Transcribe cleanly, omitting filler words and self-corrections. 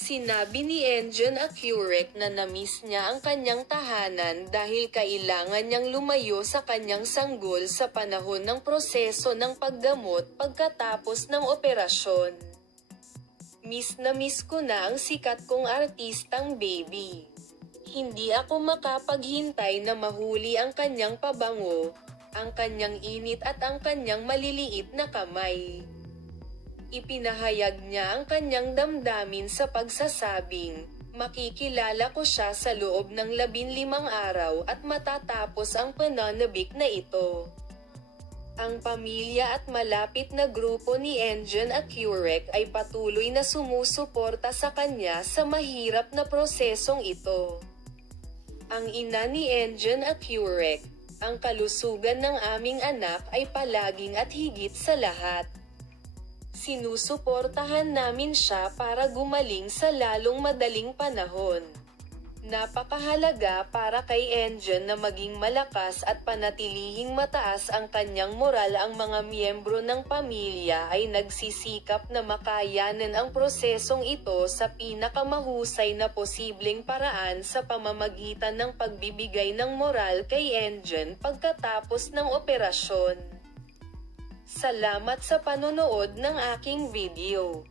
Sinabi ni Engin Accurek na namiss niya ang kanyang tahanan dahil kailangan niyang lumayo sa kanyang sanggol sa panahon ng proseso ng paggamot pagkatapos ng operasyon. Miss na miss ko na ang sikat kong artistang baby. Hindi ako makapaghintay na mahuli ang kanyang pabango, ang kanyang init at ang kanyang maliliit na kamay. Ipinahayag niya ang kanyang damdamin sa pagsasabing, makikilala ko siya sa loob ng 15 araw at matatapos ang pananabik na ito. Ang pamilya at malapit na grupo ni Engin Accurek ay patuloy na sumusuporta sa kanya sa mahirap na prosesong ito. Ang ina ni Engin Accurek, ang kalusugan ng aming anak ay palaging at higit sa lahat. Sinusuportahan namin siya para gumaling sa lalong madaling panahon. Napakahalaga para kay Engin na maging malakas at panatilihing mataas ang kanyang moral. Ang mga miyembro ng pamilya ay nagsisikap na makayanan ang prosesong ito sa pinakamahusay na posibleng paraan sa pamamagitan ng pagbibigay ng moral kay Engin pagkatapos ng operasyon. Salamat sa panonood ng aking video.